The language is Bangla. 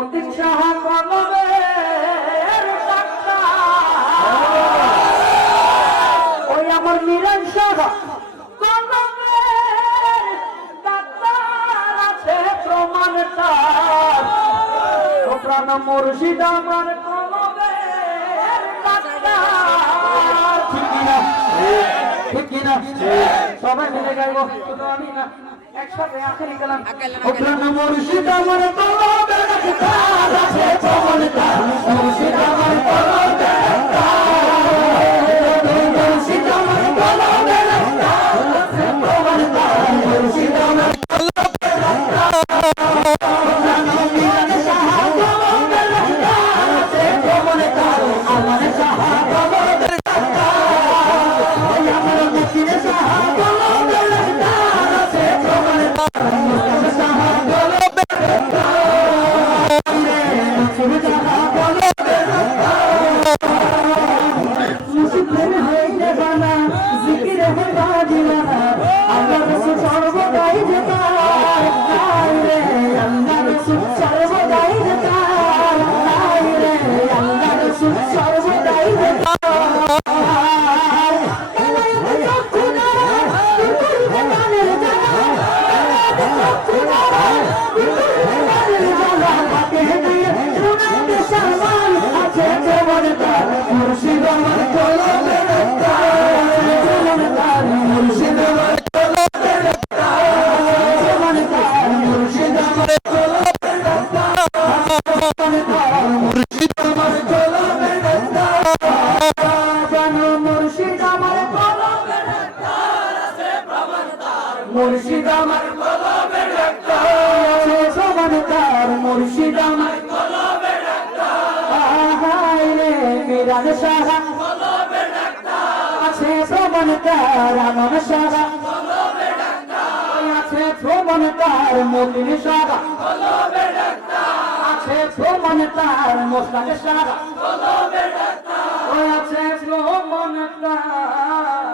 মতিন সাহা কলমের ওই আমার মিরাজ সাহা কলমের ডাক্তার আছে প্রমাণ তার ও প্রাণ মুর্শিদ আমার কলমের ডাক্তার ঠিক কিনা সবাই মিলে গাইবো শুধু আমি না একসাথে আখেরি কালাম ও প্রাণ মুর্শিদ আমার কলমের ডাক্তার আছে প্রমাণ তার মুর্শিদ আমার কলমের ডাক্তার মুর্শিদ আমার কলমের ডাক্তার আছে প্রমাণ তার মুর্শিদ আমার মুর্শিদ আমার কলমের ডাক্তার আছে প্রমাণ তার মুর্শিদ আমার কলমের ডাক্তার হায় রে মিরাজ সাহা কলমের ডাক্তার আছে প্রমাণ তার আমার সাহা কলমের ডাক্তার আছে প্রমাণ তার মতিন সাহা কলমের ডাক্তার আছে প্রমাণ তার মোস্তাক সাহা কলমের ডাক্তার আছে প্রমাণ তার